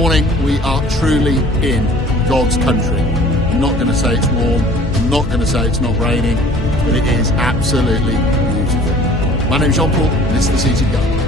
morning we are truly in God's country. I'm not going to say it's warm, I'm not going to say it's not raining, but it is absolutely beautiful. My name's Sean Paul, and this is The Seated Guide.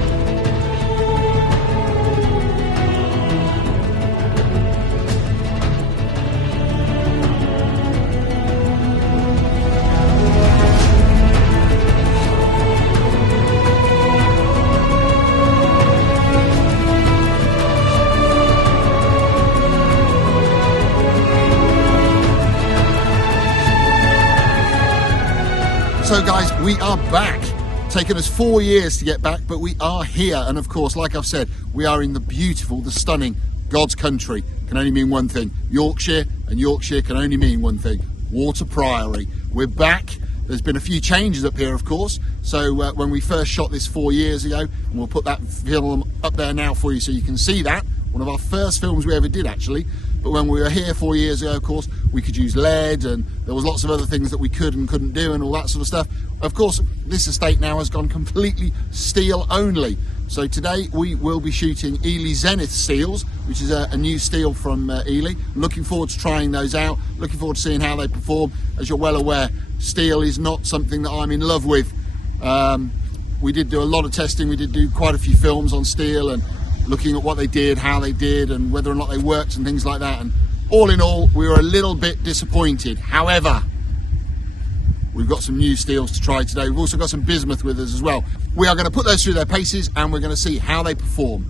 So guys, we are back. Taken us 4 years to get back, but we are here. And of course, like I've said, we are in the beautiful, the stunning God's country. Can only mean one thing, Yorkshire, and Yorkshire can only mean one thing, Warter Priory. We're back. There's been a few changes up here, of course. So when we first shot this 4 years ago, and we'll put that film up there now for you so you can see that. One of our first films we ever did, actually. But when we were here 4 years ago, of course, we could use lead, and there was lots of other things that we could and couldn't do and all that sort of stuff. Of course, this estate now has gone completely steel only. So today we will be shooting Ely Zenith steels, which is a new steel from Ely. I'm looking forward to trying those out, looking forward to seeing how they perform. As you're well aware, steel is not something that I'm in love with. We did do a lot of testing, we did do quite a few films on steel and looking at what they did, how they did, and whether or not they worked and things like that. And all in all, we were a little bit disappointed. However, we've got some new steels to try today. We've also got some bismuth with us as well. We are going to put those through their paces and we're going to see how they perform.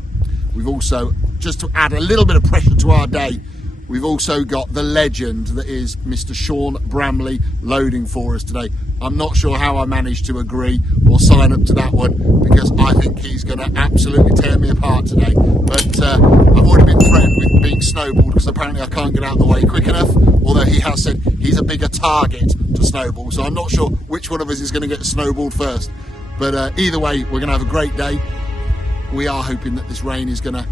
We've also, just to add a little bit of pressure to our day, we've also got the legend that is Mr. Sean Bramley loading for us today. I'm not sure how I managed to agree or sign up to that one, because I think he's going to absolutely tear me apart today. But I've already been threatened with being snowballed because apparently I can't get out of the way quick enough, although he has said he's a bigger target to snowball. So I'm not sure which one of us is going to get snowballed first. But either way, we're going to have a great day. We are hoping that this rain is going to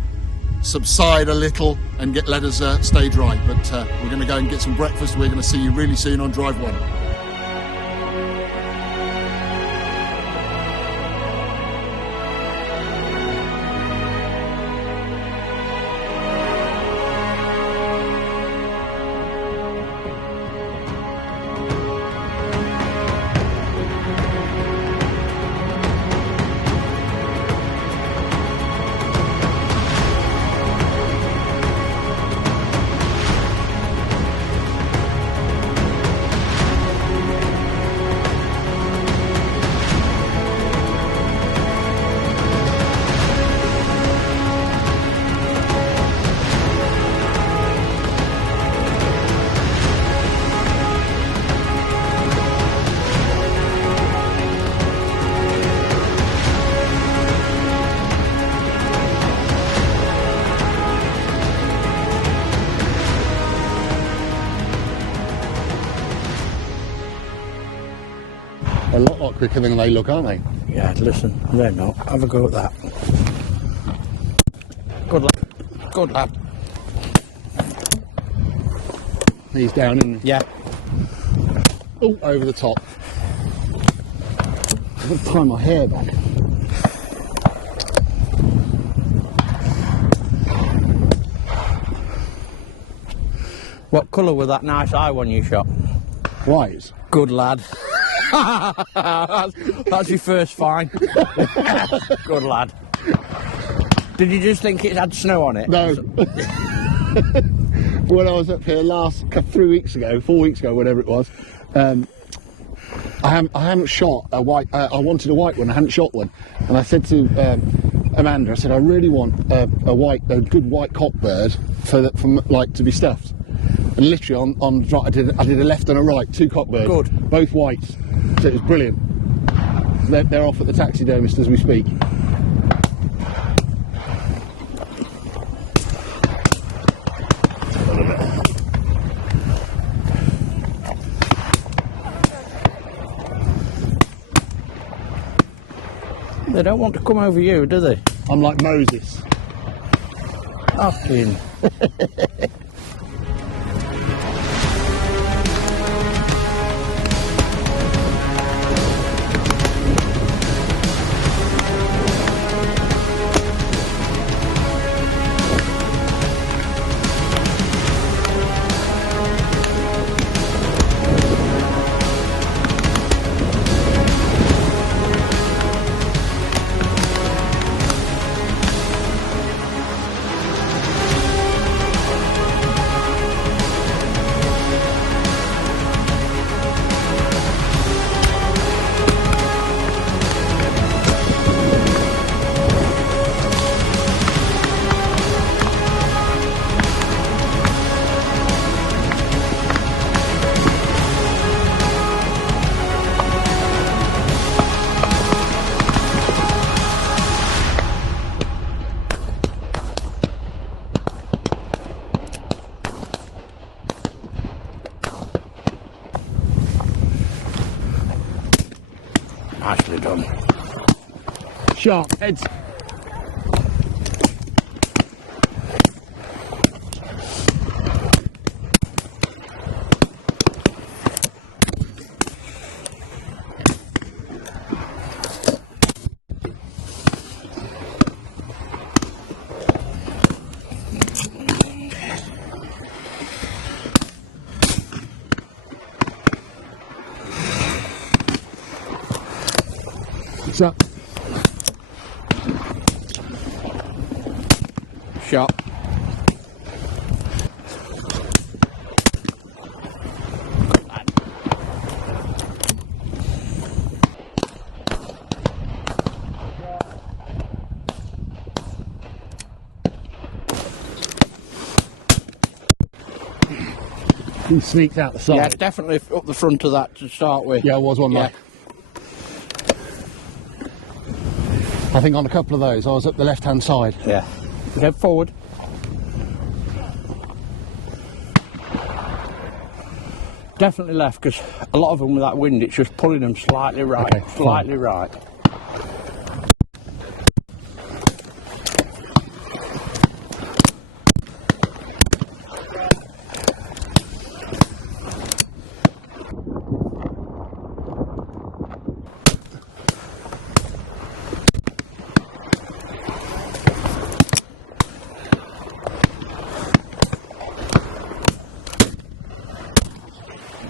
subside a little and let us stay dry. But we're going to go and get some breakfast. We're going to see you really soon on Drive 1. A lot quicker than they look, aren't they? Yeah, listen, they're not. Have a go at that. Good lad. Good lad. He's down in. Yeah. Oh, over the top. I've got to tie my hair back. What colour was that nice eye one you shot? White. Good lad. that's your first fine. Good lad. Did you just think it had snow on it? No. When I was up here 4 weeks ago, whatever it was, I haven't shot a white. I wanted a white one. I hadn't shot one, and I said to Amanda, I said I really want a good white cockbird to be stuffed. And literally on I did a left and a right, 2 cockbirds, good, both whites. So it was brilliant. They're off at the taxidermist as we speak. They don't want to come over you, do they? I'm like Moses. Asking. Nicely done. Sharp heads. What's up? Shot. He sneaked out the side. Yeah, definitely up the front of that to start with. Yeah, it was one Yeah. like. I think on a couple of those, I was up the left-hand side. Yeah. Head forward. Definitely left, because a lot of them with that wind, it's just pulling them slightly right. Okay, slightly right.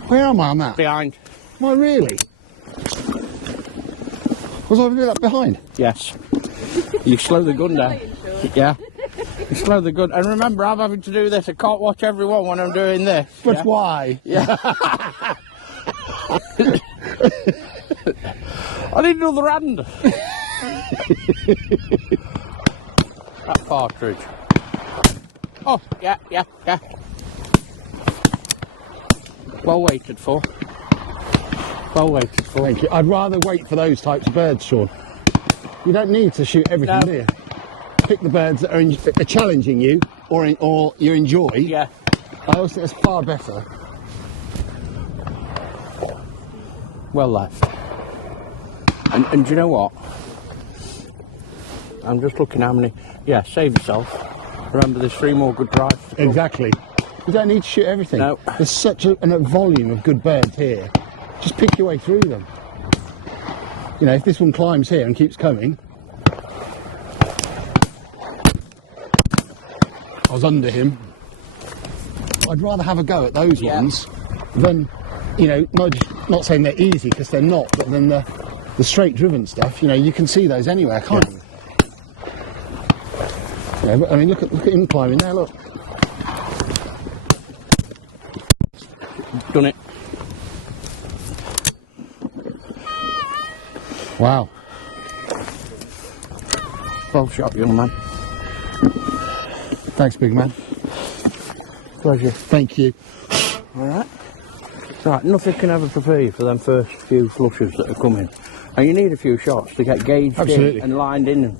Where am I on that? Behind. Am I really? Was I a bit behind? Yes. You slow the gun down. Yeah. You slow the gun. And remember, I'm having to do this. I can't watch everyone when I'm doing this. But yeah? why? Yeah. I need another hand. That partridge. Oh, yeah. Well waited for. Well waited for. Thank you. I'd rather wait for those types of birds, Sean. You don't need to shoot everything, No. do you? Pick the birds that are challenging you or you enjoy. Yeah. I always think that's far better. Well left. And do you know what? I'm just looking how many. Yeah, save yourself. Remember, there's 3 more good drives to come. Exactly. You don't need to shoot everything. No. There's such a volume of good birds here. Just pick your way through them. You know, if this one climbs here and keeps coming. I was under him. I'd rather have a go at those ones than, you know, not saying they're easy, because they're not, but then the straight driven stuff, you know, you can see those anywhere, can't you? Yeah, but, I mean, look at him climbing there, look. Done it. Wow. Well shot, young man. Thanks, big man. Pleasure. Thank you. Alright. Right, nothing can ever prepare you for them first few flushes that are coming. And you need a few shots to get gauged Absolutely. in and lined in.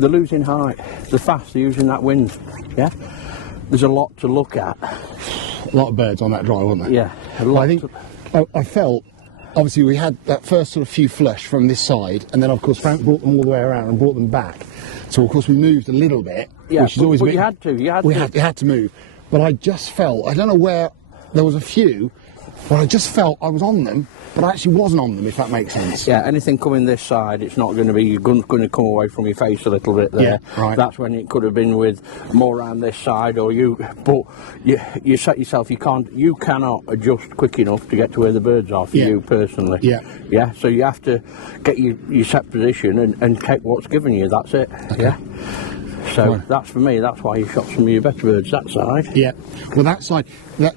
They're losing height. They're fast, they're using that wind. Yeah? There's a lot to look at. A lot of birds on that drive, wasn't there? Yeah. A lot I think I felt, obviously we had that first sort of few flush from this side, and then of course Frank brought them all the way around and brought them back. So of course we moved a little bit, Yeah, which is always a but bit, you had to. You had to move. But I just felt, I don't know where, there was a few, but I just felt I was on them, but I actually wasn't on them, if that makes sense. Yeah, anything coming this side, it's not going to be, you're going to come away from your face a little bit there. Yeah, right. That's when it could have been with more around this side, or but you set yourself, you cannot adjust quick enough to get to where the birds are for you personally. Yeah. Yeah, so you have to get your set position and take what's given you, that's it. Okay. Yeah. So Right. that's for me, that's why you shot some of your better birds that side. Yeah. Well, that side,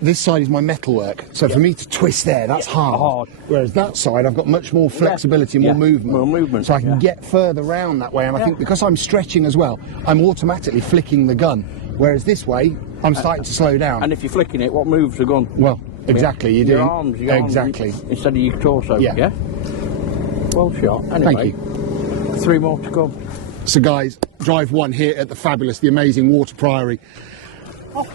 this side is my metalwork, so for me to twist there, that's hard. Whereas that side, I've got much more flexibility and more movement. More movement. So I can get further round that way, and I think because I'm stretching as well, I'm automatically flicking the gun. Whereas this way, I'm starting to slow down. And if you're flicking it, what moves the gun? Well, exactly, you do. Your arms, exactly. Instead of your torso. Yeah. Well shot. Anyway, Thank you. 3 more to come. So guys, drive 1 here at the fabulous, the amazing Warter Priory,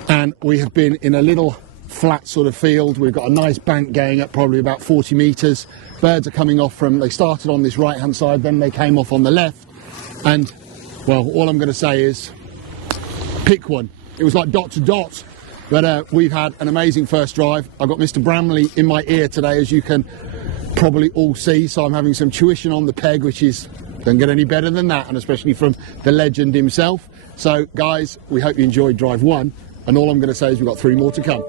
and we have been in a little flat sort of field. We've got a nice bank going up probably about 40 metres. Birds are coming off from, they started on this right hand side, then they came off on the left. And, well, all I'm going to say is, pick one. It was like dot to dot. But we've had an amazing first drive. I've got Mr. Bramley in my ear today, as you can probably all see. So I'm having some tuition on the peg, which is, doesn't get any better than that, and especially from the legend himself. So, guys, we hope you enjoyed drive 1. And all I'm going to say is we've got 3 more to come.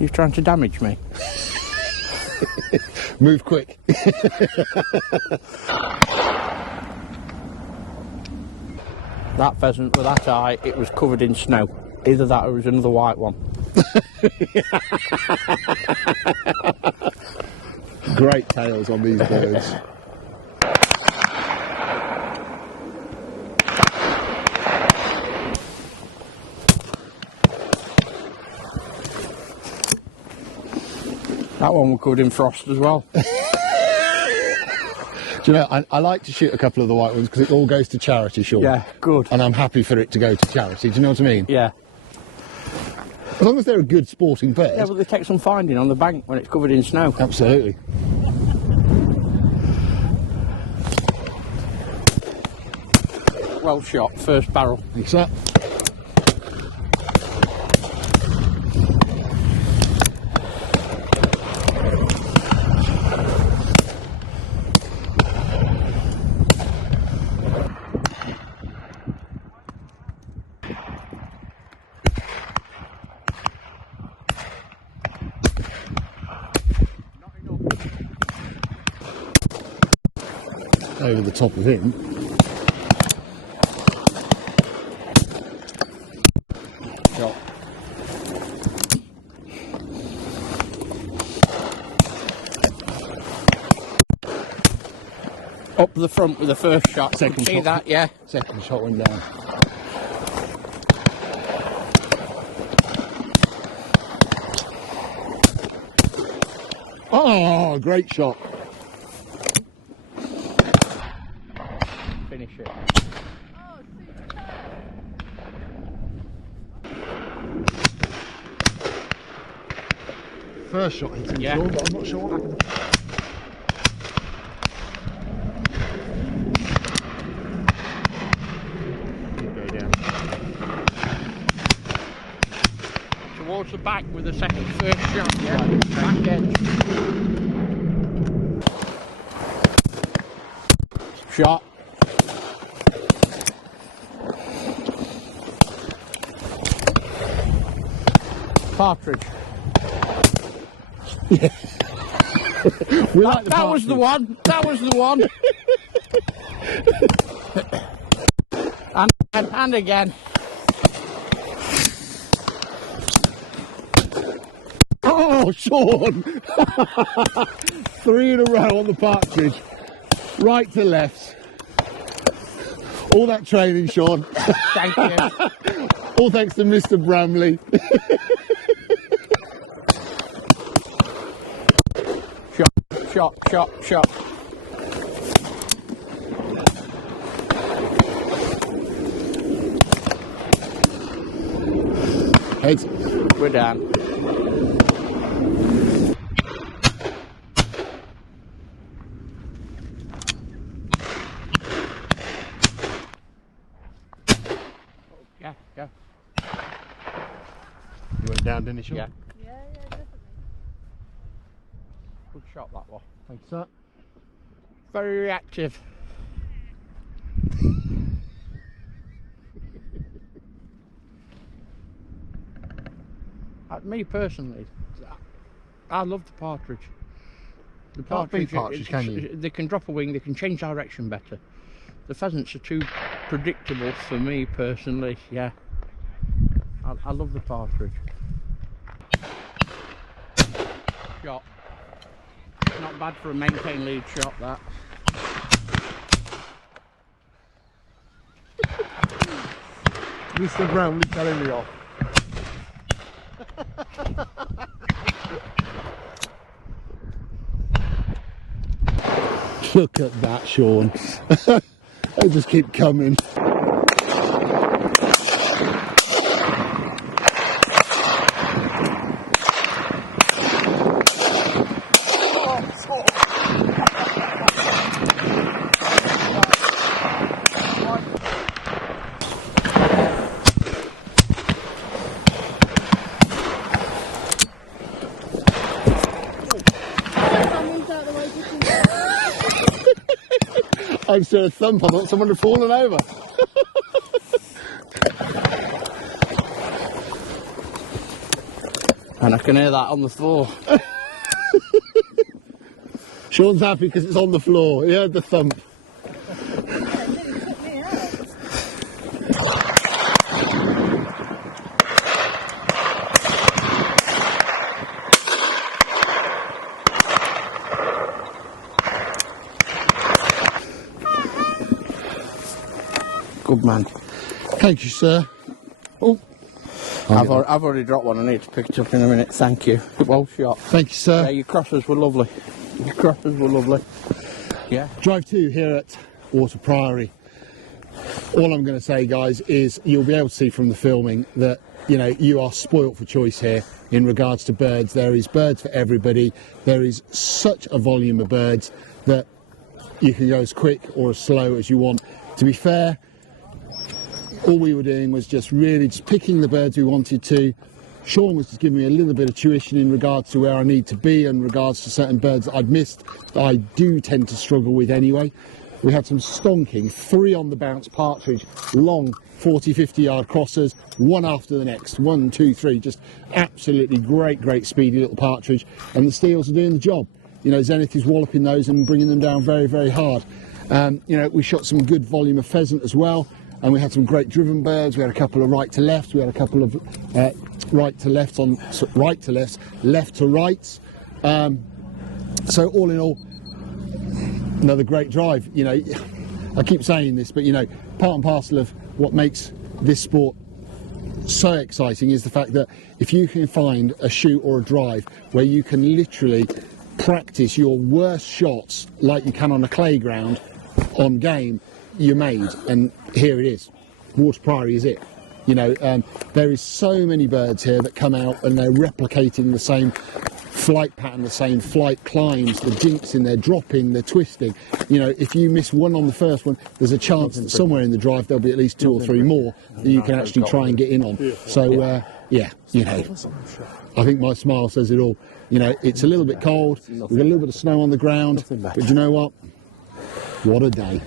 You're trying to damage me. Move quick. That pheasant with that eye, it was covered in snow. Either that or it was another white one. Great tails on these birds. That one was covered in frost as well. Do you know, I like to shoot a couple of the white ones because it all goes to charity, Sean. Yeah, good. And I'm happy for it to go to charity. Do you know what I mean? Yeah. As long as they're a good sporting bird. Yeah, but they take some finding on the bank when it's covered in snow. Absolutely. Well shot, first barrel. Thanks, sir. Over the top of him. Shot. Up the front with the first shot. Second See shot. that, yeah? Second shot went down. Oh, great shot. Finish it. First shot hit him, Yeah. Sean, but I'm not sure what happened. Go down. Towards the back with the second first shot, yeah? Back edge. Shot. Partridge. Yeah. We like the That was the one. That was the one. And again. Oh, Sean! 3 in a row on the partridge. Right to left. All that training, Sean. Thank you. All thanks to Mr. Bramley. Shot. Heads. We're done. Yeah. You went down, didn't you, Sean? Yeah. Yeah, definitely. Good shot, that one. Thanks, sir. Very reactive. Me personally, I love the partridge. The Can't beat partridge, can you? They can drop a wing, they can change direction better. The pheasants are too predictable for me personally, yeah. I love the partridge. Shot. Not bad for a maintain lead shot, that. Mr. Bramley telling me off. Look at that, Sean. They just keep coming. I just heard a thump. I thought someone had fallen over. And I can hear that on the floor. Sean's happy because it's on the floor. He heard the thump. Good man. Thank you, sir. Oh, I've already dropped one. I need to pick it up in a minute. Thank you. Well shot. thank you, sir. Yeah, your crossers were lovely. Your crossers were lovely. Yeah. Drive 2 here at Warter Priory. All I'm going to say, guys, is you'll be able to see from the filming that, you know, you are spoilt for choice here in regards to birds. There is birds for everybody. There is such a volume of birds that you can go as quick or as slow as you want. To be fair, all we were doing was just really just picking the birds we wanted to. Sean was just giving me a little bit of tuition in regards to where I need to be and regards to certain birds that I'd missed that I do tend to struggle with anyway. We had some stonking, 3 on the bounce partridge, long 40-50 yard crossers, one after the next, 1, 2, 3, just absolutely great speedy little partridge, and the steels are doing the job. You know, Zenith is walloping those and bringing them down very hard. You know, we shot some good volume of pheasant as well, and we had some great driven birds. We had a couple of right to left, we had a couple of right to left on right to left, left to rights. So all in all, another great drive. You know, I keep saying this, but you know, part and parcel of what makes this sport so exciting is the fact that if you can find a shoot or a drive where you can literally practice your worst shots like you can on a clay ground on game, you're made. And here it is. Warter Priory is it. You know, there is so many birds here that come out and they're replicating the same flight pattern, the same flight climbs, the jinks in there, dropping, the twisting. You know, if you miss one on the first one, there's a chance that somewhere in the drive there'll be at least 2 or 3 more that you can actually try and get in on. So, yeah, you know, I think my smile says it all. You know, it's a little bit cold, we've got a little bit of snow on the ground, but you know what? What a day.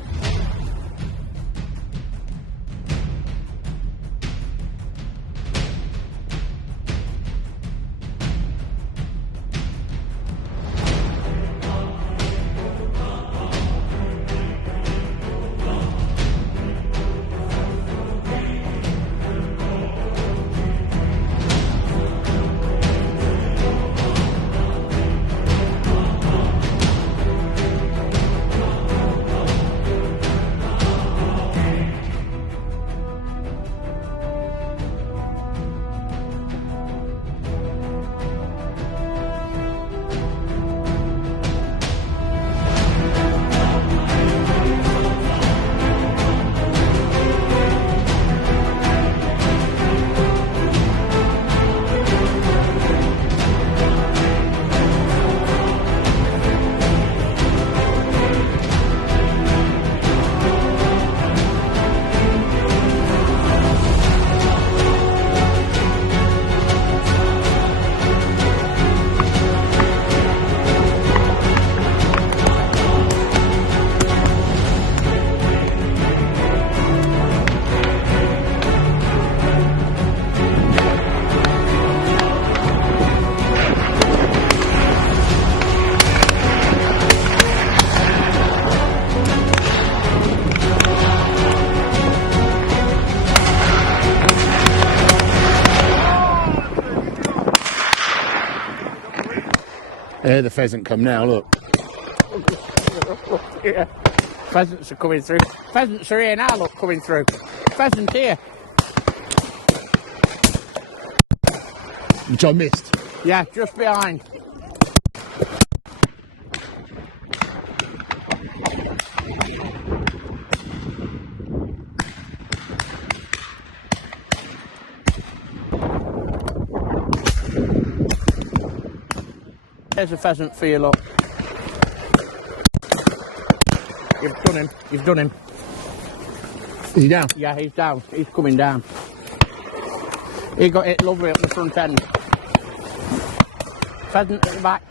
Here the pheasant come now, look. Yeah. Pheasants are coming through. Pheasants are here now, look, coming through. Pheasant here. Which I missed. Yeah, just behind. There's a pheasant for you, look. You've done him. You've done him. Is he down? Yeah, he's down. He's coming down. He got it lovely up the front end. Pheasant at the back.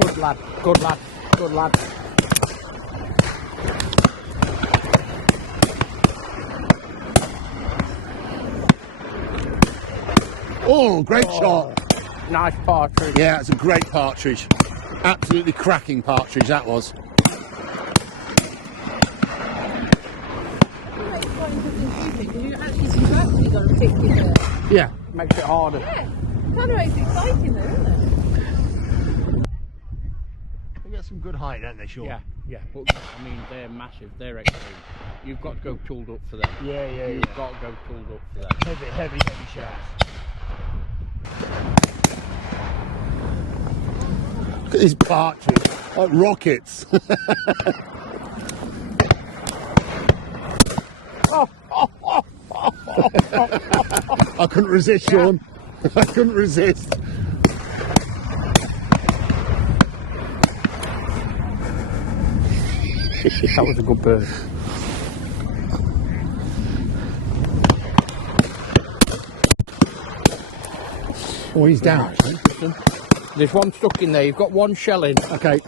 Good lad. Good lad. Good lad. Oh, great shot. Nice partridge. Yeah, it's a great partridge. Absolutely cracking partridge that was. You actually subtracted on a particular. Yeah. Makes it harder. Yeah, kind of makes it exciting though, isn't it? They get some good height, don't they, Sean? Yeah, yeah. But I mean, they're massive. They're extreme. You've got to go tooled up for them. Yeah. You've got to go tooled up for them. Heavy shots. Look at these partridge, like rockets. I couldn't resist, Sean. I couldn't resist. That was a good bird. Oh, he's down. There's one stuck in there. You've got one shell in. Okay.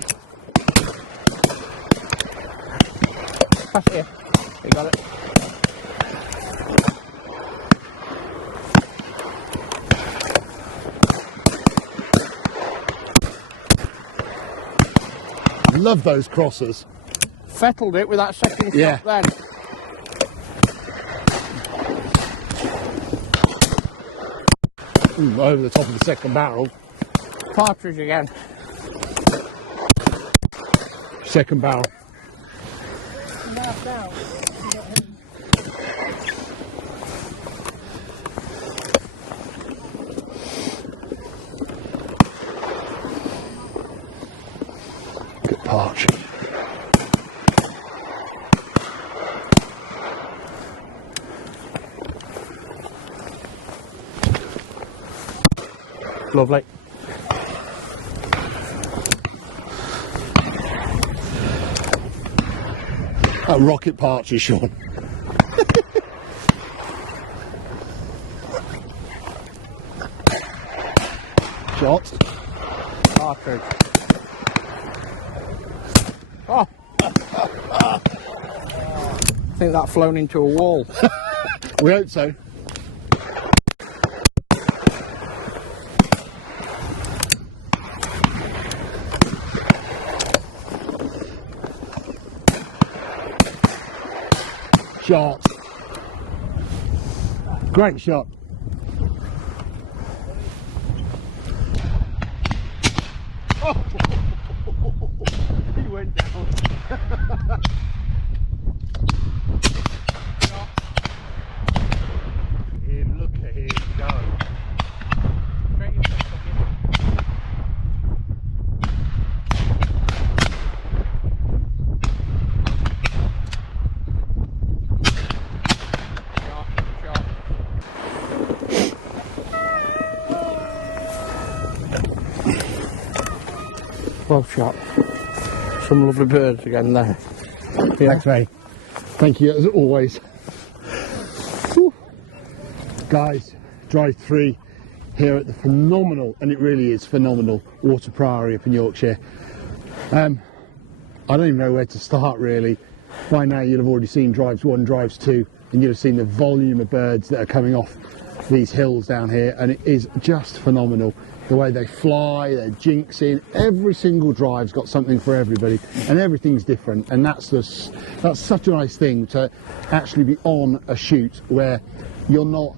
Pass it here. You got it. I love those crossers. Fettled it with that second Yeah. shot then. Ooh, over the top of the second barrel. Partridge again. Second barrel. Good partridge. Lovely. A rocket partridge, Sean. Shot. Partridge. Oh! I think that flown into a wall. We hope so. Shot. Great shot. Oh. He went down. Look at him go. Well shot. Some lovely birds again there. Yeah. Thanks, mate. Thank you as always. Whew. Guys, drive 3 here at the phenomenal, and it really is phenomenal, Warter Priory up in Yorkshire. I don't even know where to start really. By now you'll have already seen drives 1, drives 2, and you'll have seen the volume of birds that are coming off these hills down here, and it is just phenomenal. The way they fly, they're jinxing, every single drive's got something for everybody, and everything's different, and that's such a nice thing to actually be on a shoot where you're not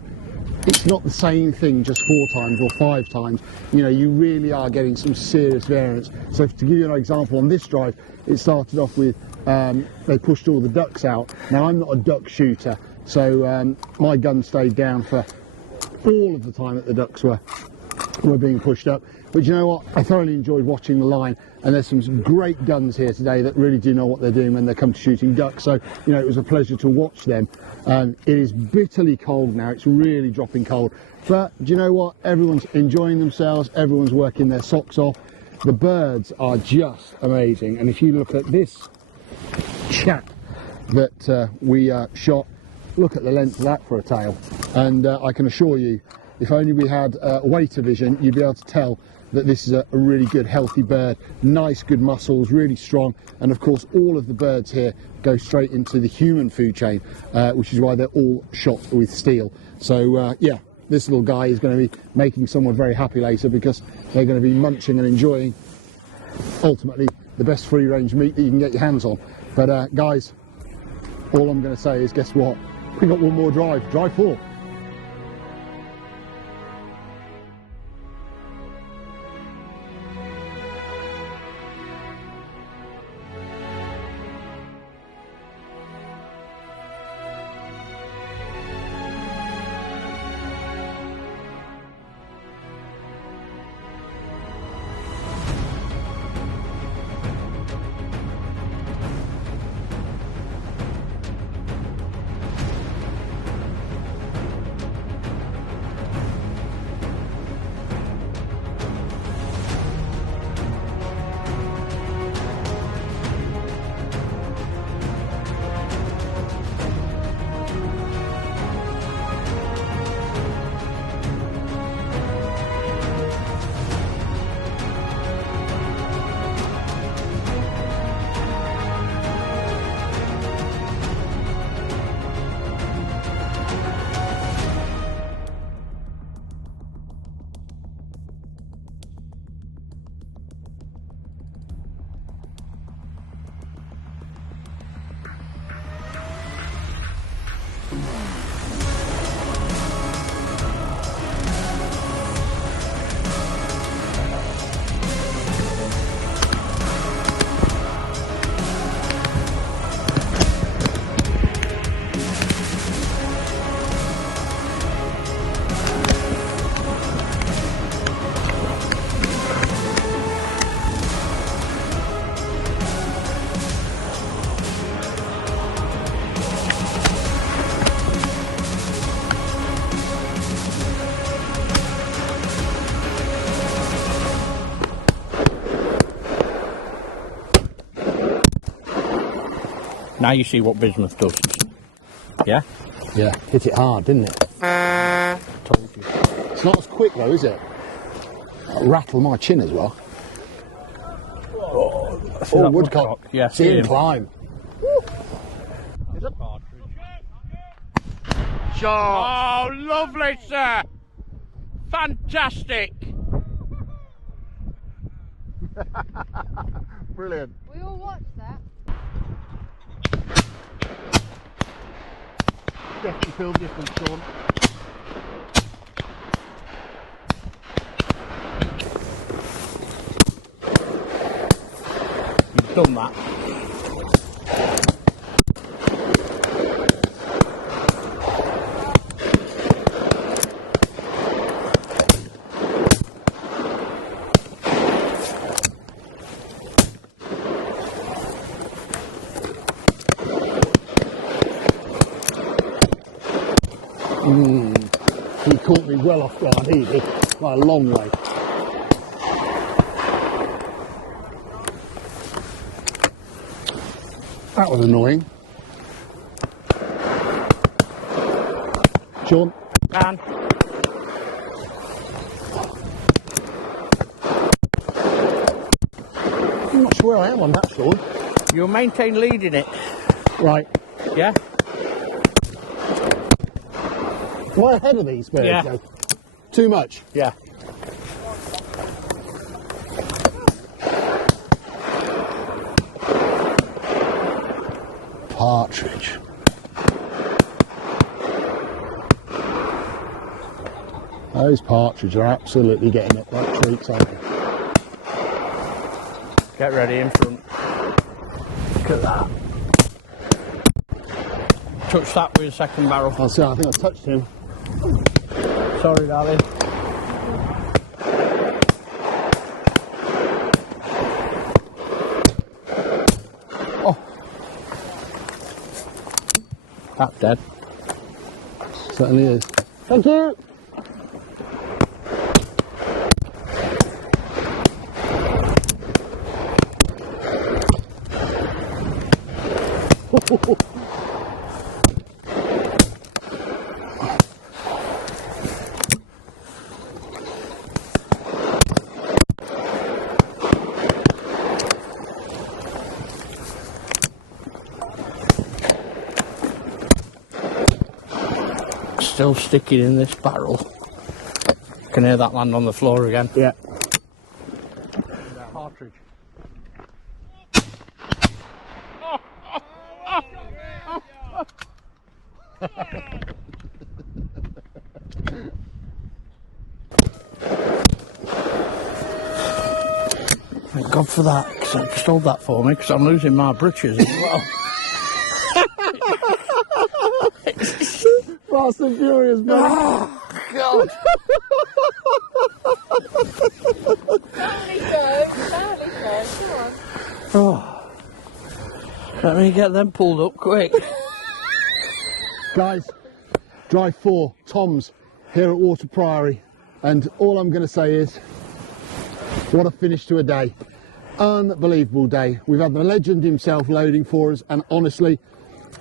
it's not the same thing just 4 times or 5 times. You know, you really are getting some serious variance. So to give you an example, on this drive, it started off with, they pushed all the ducks out. Now, I'm not a duck shooter, so my gun stayed down for all of the time that the ducks were being pushed up. But you know what? I thoroughly enjoyed watching the line, and there's some great guns here today that really do know what they're doing when they come to shooting ducks. So, you know, it was a pleasure to watch them. It is bitterly cold now. It's really dropping cold. But do you know what? Everyone's enjoying themselves. Everyone's working their socks off. The birds are just amazing. And if you look at this chap that we shot, look at the length of that for a tail. And I can assure you, if only we had waiter vision, you'd be able to tell that this is a really good, healthy bird. Nice, good muscles, really strong. And of course, all of the birds here go straight into the human food chain, which is why they're all shot with steel. So yeah, this little guy is going to be making someone very happy later, because they're going to be munching and enjoying, ultimately, the best free-range meat that you can get your hands on. But guys, all I'm going to say is, guess what? We've got one more drive, drive 4. Now you see what bismuth does. Yeah? Yeah, hit it hard, didn't it? Told you. It's not as quick though, is it? It'll rattle my chin as well. Oh, woodcock. Yeah, see him climb. Oh, lovely, sir! Fantastic! Brilliant. We all watched that. Definitely feel different, Sean. You've done that. He caught me well off guard, he did, by a long way. That was annoying. Sean? And I'm not sure where I am on that, Sean. you'll maintain leading it. Right. Yeah? Am I ahead of these birds? Yeah. Though? Too much? Yeah. Partridge. Those partridge are absolutely getting up like treats, aren't they? Get ready in front. Look at that. Touch that with a second barrel. I'll see, I think I touched him. Sorry, darling. Oh. That's dead. Certainly is. Thank you. Still sticking in this barrel. Can hear that land on the floor again. Yeah. Partridge. Thank God for that, because I just hold that for me, because I'm losing my britches as well. Fast and furious, man. Oh, God. Barely go, come on. Oh. Let me get them pulled up quick. Guys, drive 4, Tom's, here at Warter Priory. And all I'm going to say is, what a finish to a day. Unbelievable day. We've had the legend himself loading for us, and honestly,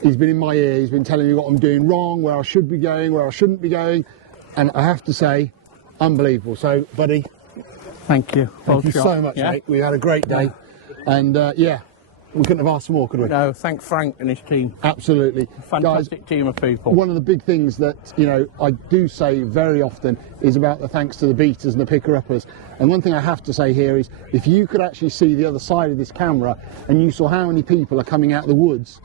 he's been in my ear. He's been telling me what I'm doing wrong, where I should be going, where I shouldn't be going. And I have to say, unbelievable. So, buddy, Thank you. thank you so much, mate. We've had a great day. And yeah, we couldn't have asked for more, could we? No, thank Frank and his team. Absolutely. Fantastic team of people. One of the big things that, you know, I do say very often is about the thanks to the beaters and the picker-uppers. And one thing I have to say here is, if you could actually see the other side of this camera and you saw how many people are coming out of the woods,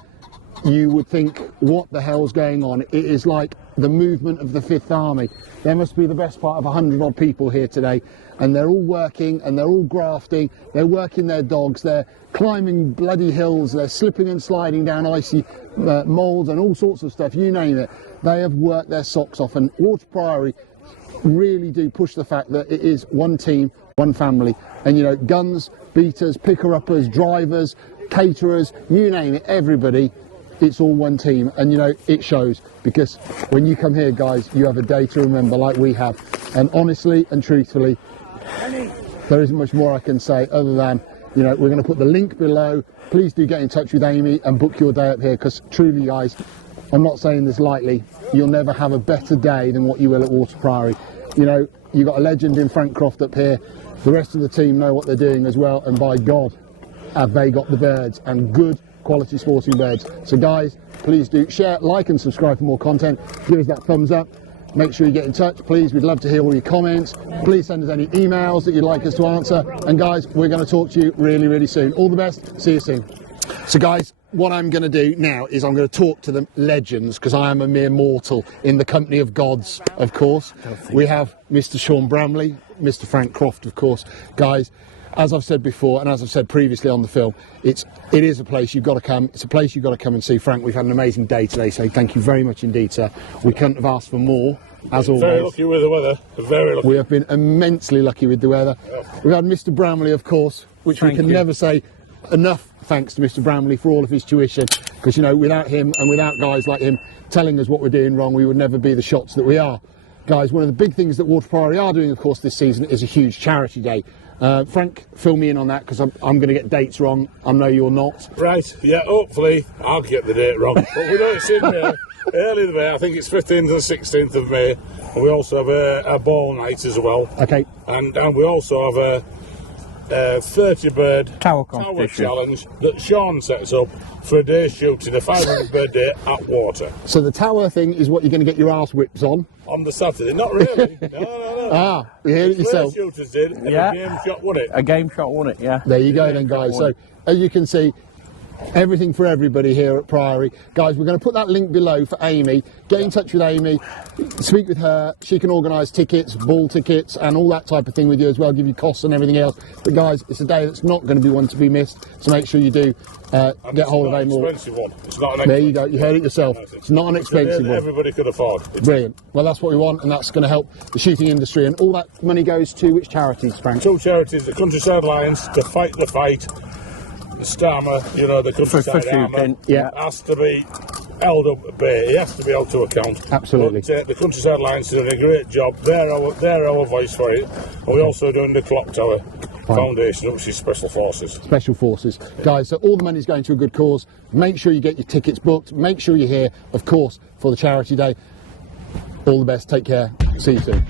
you would think, what the hell's going on? It is like the movement of the Fifth Army. There must be the best part of 100 odd people here today, and they're all working and they're all grafting, they're working their dogs, they're climbing bloody hills, they're slipping and sliding down icy moulds and all sorts of stuff, you name it. They have worked their socks off, and Warter Priory really do push the fact that it is one team, one family. And you know, guns, beaters, picker-uppers, drivers, caterers, you name it, everybody, it's all one team. And you know, it shows, because when you come here, guys, you have a day to remember like we have. And honestly and truthfully, there isn't much more I can say other than, you know, we're going to put the link below. Please do get in touch with Amy and book your day up here, because truly, guys, I'm not saying this lightly, you'll never have a better day than what you will at Warter Priory. You know, you've got a legend in Frank Croft up here. The rest of the team know what they're doing as well, and by God, have they got the birds, and good quality sporting birds. So guys, please do share, like and subscribe for more content. Give us that thumbs up. Make sure you get in touch, please. We'd love to hear all your comments. Please send us any emails that you'd like us to answer. And guys, we're going to talk to you really, really soon. All the best. See you soon. So guys, what I'm going to do now is I'm going to talk to the legends, because I am a mere mortal in the company of gods, of course. We have Mr. Sean Bramley, Mr. Frank Croft, of course. Guys, as I've said before, and as I've said previously on the film, it is a place you've got to come. It's a place you've got to come and see. Frank, we've had an amazing day today, so thank you very much indeed, sir. We couldn't have asked for more, as always. Very lucky with the weather. Very lucky. We have been immensely lucky with the weather. We've had Mr. Bramley, of course, which we can never say enough thanks to Mr. Bramley for all of his tuition, because, you know, without him and without guys like him telling us what we're doing wrong, we would never be the shots that we are. Guys, one of the big things that Warter Priory are doing, of course, this season is a huge charity day. Frank, fill me in on that, because I'm going to get dates wrong. I know you're not. Right, yeah, hopefully I'll get the date wrong. But we know it's in May, early in May. I think it's 15th and 16th of May. And we also have a ball night as well. Okay. And we also have a 30 bird Tower challenge that Sean sets up for a day shooting, a 500 bird day at Water. So the tower thing is what you're going to get your arse whips on? On the Saturday. Not really. No. Ah, you heard it yourself. Shooters did, and Yeah. a game shot won it. A game shot won it, yeah. There you go then, guys. So as you can see, Everything for everybody here at Priory. Guys, we're going to put that link below for Amy. Get in touch with Amy, speak with her. She can organise tickets, ball tickets and all that type of thing with you as well, give you costs and everything else. But guys, it's a day that's not going to be one to be missed, so make sure you do get hold of Amy. It's not an expensive there you go, you heard it yourself. It's not an expensive one. Everybody could afford. Brilliant. Well, that's what we want, and that's going to help the shooting industry. And all that money goes to which charities, Frank? 2 charities, the Countryside Lions, to fight the fight. The Starmer, you know, the Countryside Armour, has to be held up at bay. He has to be held to account. Absolutely. But, the Countryside Lions are doing a great job. They're our voice for it. And we're also doing the Clock Tower Foundation, which is Special Forces. Special Forces. Guys, so all the money's going to a good cause. Make sure you get your tickets booked. Make sure you're here, of course, for the charity day. All the best. Take care. See you soon.